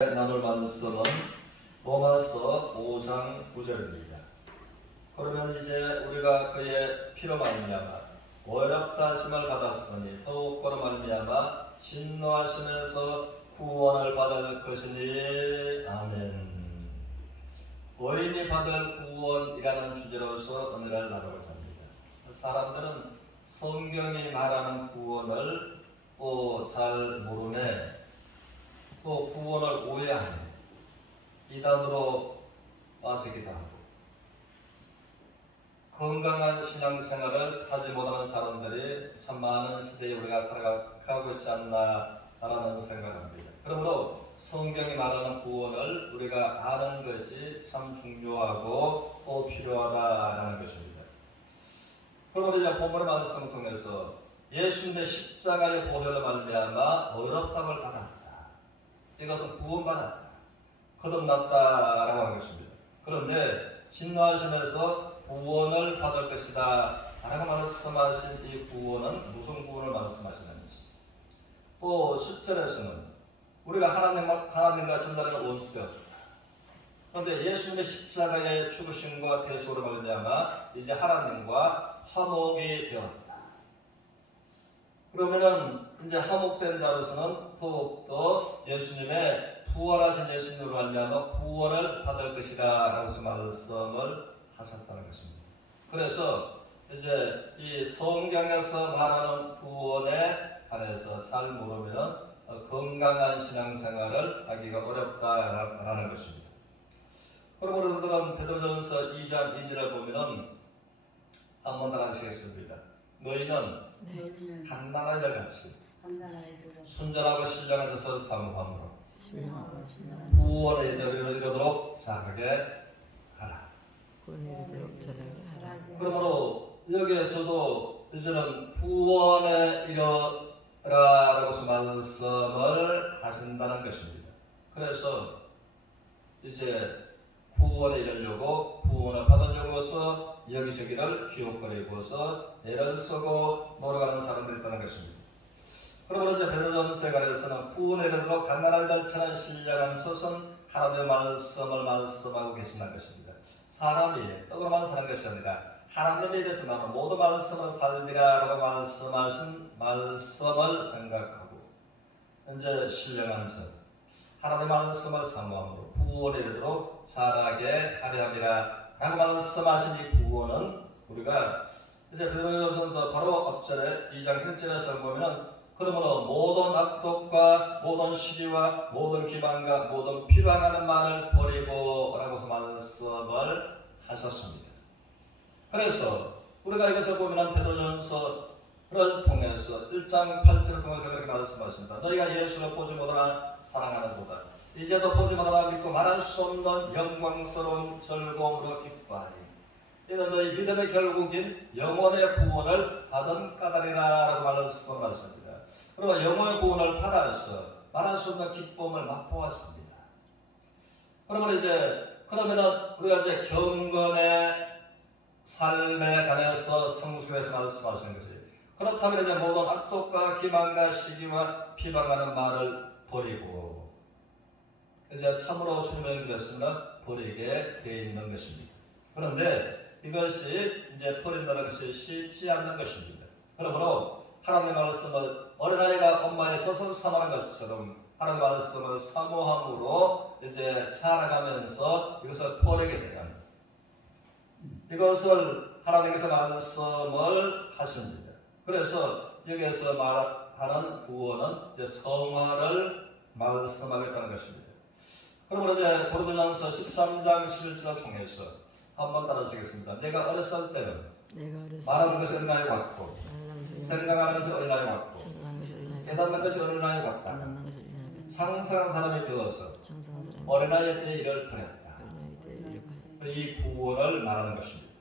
나눌 말씀은 로마서 5장 9절입니다. 그러면 이제 우리가 그의 피로 말미암아 어렵다 하심을 받았으니 더욱 그로 말미암아 진노하심에서 구원을 받을 것이니 아멘. 의인이 받을 구원이라는 주제로서 은혜를 나누고자 합니다. 사람들은 성경이 말하는 구원을 잘 모르네, 또 구원을 오해하네, 이단으로 빠지기도 하고 건강한 신앙생활을 하지 못하는 사람들이 참 많은 시대에 우리가 살아가고 있지 않나라는 생각을 합니다. 그러므로 성경이 말하는 구원을 우리가 아는 것이 참 중요하고 또 필요하다라는 것입니다. 그러므로 이제 본문의 말씀을 통해서 예수님의 십자가의 보혈로 말미암아 어렵다함을 받았다, 이것은 구원받았다, 거듭났다라고 하는 것입니다. 그런데 진노하심에서 구원을 받을 것이다 라고 말씀하신 이 구원은 무슨 구원을 말씀하시는지, 또 10절에서는 우리가 하나님과 전달하는 원수되었다. 그런데 예수님의 십자가의 죽으심과 대속으로 말미암아 이제 하나님과 화목이 되었다. 그러면은 이제 화목된 자로서는 더욱더 예수님의 부활하신 예수님으로 말미암아 구원을 받을 것이다 라고 말씀을 하셨다는 것입니다. 그래서 이제 이 성경에서 말하는 구원에 관해서 잘 모르면 건강한 신앙생활을 하기가 어렵다라는 것입니다. 그러므로 우리들은 베드로전서 2장 2절을 보면은 한번 따라하시겠습니다. 너희는 갓난 아이들 같이 순전하고 신령한 자세로 사모함으로 구원에 이르도록 잘하게 하라. 그러므로 여기에서도 이제는 구원에 이르라라고 말씀을 하신다는 것입니다. 그래서 이제 구원에 이르려고, 구원을 받으려고서 여기저기를 기웃거리고서 애를 쓰고 노력하는 사람들이 있다는 것입니다. 그러므로 이제 베드로전서에 관해서는 구원에 이르도록 갓난아이 달처럼 신령한 솥은 하나님의 말씀을 말씀하고 계신다는 것입니다. 사람이 떡으로만 사는 것이 아니라 하나님의 입에서 나오는 모든 말씀을 살리라라고 말씀하신 말씀을 생각하고 이제 신령한 것, 하나님의 말씀을 사모함으로 구원에 이르도록 자라게 하려 함이라 라고 말씀하신 이 구원은 우리가 이제 베드로전서 바로 앞절에 2장 1절에서 보면은 그러므로 모든 악독과 모든 시기와 모든 기만과 모든 비방하는 말을 버리고 라고 말씀을 하셨습니다. 그래서 우리가 이것을 보면 베드로전서를 통해서 1장 8절을 통해서 그렇게 말씀하십니다. 너희가 예수를 보지 못하나 사랑하는도다. 이제도 보지 못하나 믿고 말할 수 없는 영광스러운 즐거움으로 기뻐하니 이는 너희 믿음의 결국인 영혼의 구원을 받은 까닭이라 라고 말씀하십니다. 그러면 영혼의 구원을 받아서 말할 수 없는 기쁨을 맛보았습니다. 그러면은 우리가 이제 경건의 삶에 관해서 성수에서 말씀하시는 것이, 그렇다면 이제 모든 악독과 기만과 시기와 비방하는 말을 버리고 이제 참으로 주님의 그랬으면 버리게 되어 있는 것입니다. 그런데 이것이 이제 버린다는 것이 쉽지 않는 것입니다. 그러므로 하나님의 말씀을 어린아이가 엄마의 젖을 사모하는 것처럼 하나님의 말씀을 사모함으로 이제 자라가면서 이것을 버리게 되는, 이것을 하나님께서 말씀을 하십니다. 그래서 여기에서 말하는 구원은 이제 성화를 말씀하겠다는 것입니다. 그러므로 이제 고린도전서 13장 11절을 통해서 한번 따라하시겠습니다. 내가 어렸을 때는 말하는 것이 어린아이 같고 생각하는 것이 어린아이 같고 깨닫는 것이 어린아이 같다. 상상한 사람이 되어서 어린아이의 때에 이를 버렸다. 이 구원을 말하는 것입니다.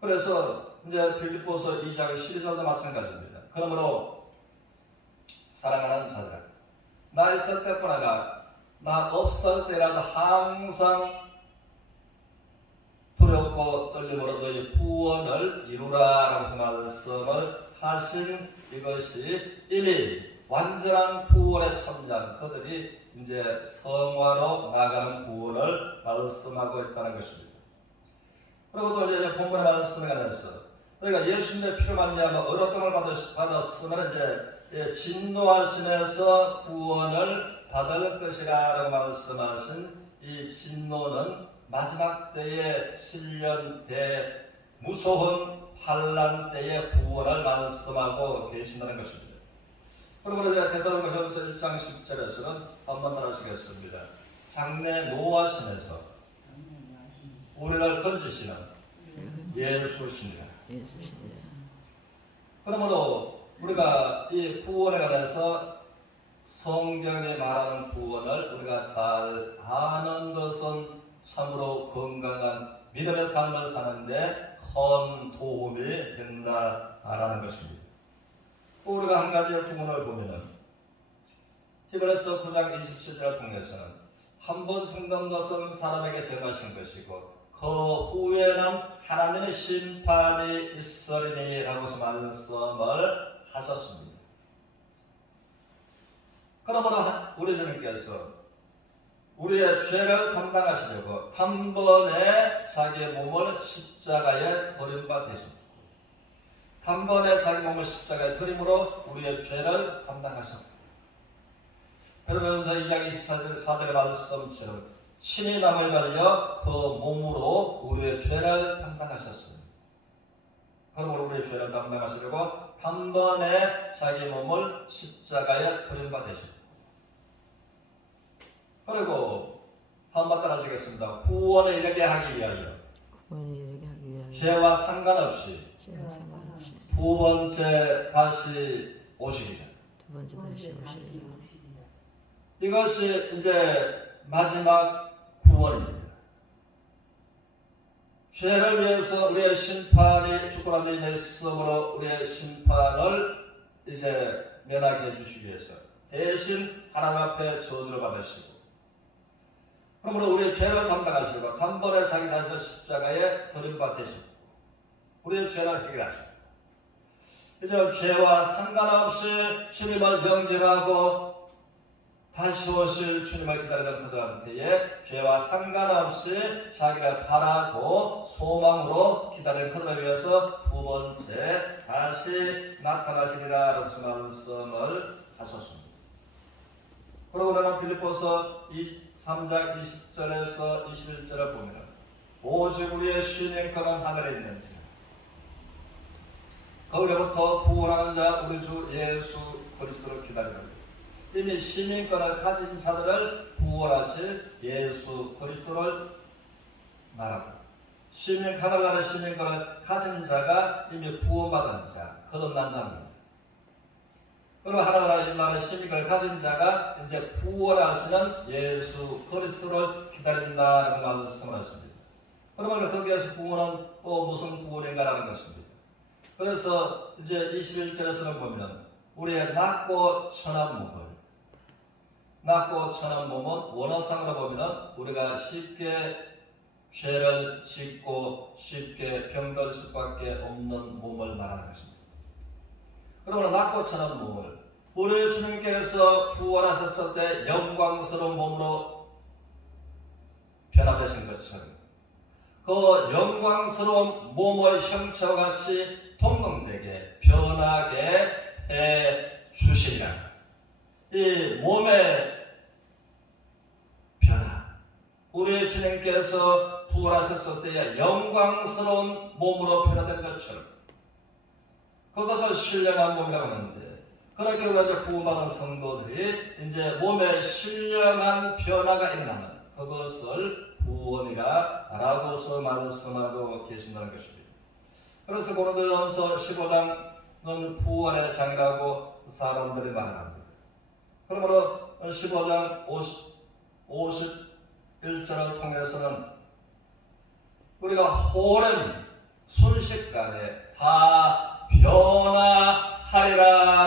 그래서 이제 빌립보서 2장 12절도 마찬가지입니다. 그러므로 사랑하는 자들아, 나 있을 때뿐 아니라 나 없을 때라도 항상 두렵고 떨림으로 너희 구원을 이루라 라고 말씀을 하신 이것이 이미 완전한 구원에 참여한 그들이 이제 성화로 나가는 구원을 말씀하고 있다는 것입니다. 그리고 또 이제 본문의 말씀에 관해서 우리가 예수님의 피로 말미암아 어렵음을 받았으면 이제 진노하심에서 구원을 받을 것이라고 말씀하신 이 진노는 마지막 때의 실련 때 무서운 환란 때의 구원을 말씀하고 계신다는 것입니다. 그러므로 데살로니가전서 1장 10절에서는 한번 따라하시겠습니다. 장래 노하심에서 우리를 건지시는 예수시니라. 그러므로 우리가 이 구원에 관해서 성경이 말하는 구원을 우리가 잘 아는 것은 참으로 건강한 믿음의 삶을 사는데 큰 도움이 된다라는 것입니다. 또 우리가 한 가지의 부분을 보면은 히브리서 9장 27절을 통해서는 한 번 죽는 것은 사람에게 정하신 것이고 그 후에는 하나님의 심판이 있으리니 라고서 말씀을 하셨습니다. 그러므로 우리 주님께서 우리의 죄를 담당하시려고 단번에 자기의 몸을 십자가에 드린 바 되십니다. 단번에 자기 몸을 십자가에 드림으로 우리의 죄를 담당하셨습니다. 베드로전서 2장 24절의 말씀처럼 친히 나무에 달려 그 몸으로 우리의 죄를 담당하셨습니다. 그러므로 우리의 죄를 담당하시려고 단번에 자기 몸을 십자가에 드린 바 되십니다. 그리고 한번 따라하시겠습니다. 구원에 이르게 하기 위하여 죄와 상관없이 두 번째 다시 오시리라. 이것이 이제 마지막 구원입니다. 죄를 위해서 우리의 심판이 죽고난 말씀으로 우리의 심판을 이제 면하게 해주시기 위해서 대신 하나님 앞에 저주를 받으시고, 그러므로 우리의 죄를 담당하시고 단번에 자기 자신을 십자가에 드린 바 되시고 우리의 죄를 해결하시고, 이제 죄와 상관없이 주님을 영접하고 다시 오실 주님을 기다리는 그들한테에 죄와 상관없이 자기를 바라고 소망으로 기다리는 그들을 위해서 두 번째 다시 나타나시리라 라고 말씀을 하셨습니다. 그리고 우리는 빌립보서 3장 20절에서 21절을 보면 오직 우리의 신행권은 하늘에 있는지 거기로부터 구원하는 자 우리 주 예수 그리스도를 기다리는 이미 시민권을 가진 자들을 구원하실 예수 그리스도를 말하고, 하늘나라의 시민권을 가진 자가 이미 구원받은 자, 거듭난 자입니다. 그리고 하늘나라의 시민권을 가진 자가 이제 구원하시는 예수 그리스도를 기다린다라고 말씀하십니다. 그러면 거기에서 구원은 또 무슨 구원인가라는 것입니다. 그래서 이제 21절에서는 보면 우리의 낮고 천한 몸은 원어상으로 보면 우리가 쉽게 죄를 짓고 쉽게 병들 수밖에 없는 몸을 말하는 것입니다. 그러므로 낮고 천한 몸을 우리 주님께서 부활하셨을 때 영광스러운 몸으로 변화되신 것처럼 그 영광스러운 몸의 형체와 같이 동등되게 변하게 해 주시리라. 이 몸의 변화, 우리 주님께서 부활하셨을 때에 영광스러운 몸으로 변화된 것처럼 그것을 신령한 몸이라고 하는데, 그렇게 우리가 구원받은 성도들이 이제 몸에 신령한 변화가 일어나는 그것을 구원이라 라고서 말씀하고 계신다는 것입니다. 그래서 고린도전서 15장은 부활의 장이라고 사람들이 말합니다. 그러므로 15장 51절을 통해서는 우리가 호련히 순식간에 다 변화하리라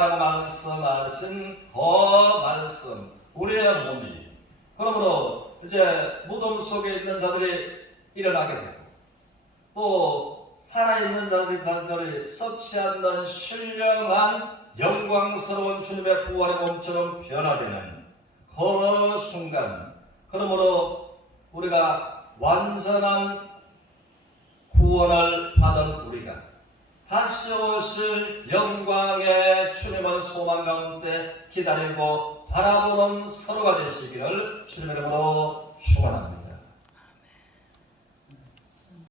라고 말씀하신 그 말씀, 우리의 몸이 그러므로 이제 무덤 속에 있는 자들이 일어나게 되고 또 살아있는 자들이 썩지 않는 신령한 영광스러운 주님의 부활의 몸처럼 변화되는 그 순간, 그러므로 우리가 완전한 구원을 받은 우리가 다시 오실 영광의 주님을 소망 가운데 기다리고 바라보는 서로가 되시기를 주님의 이름으로 축원합니다.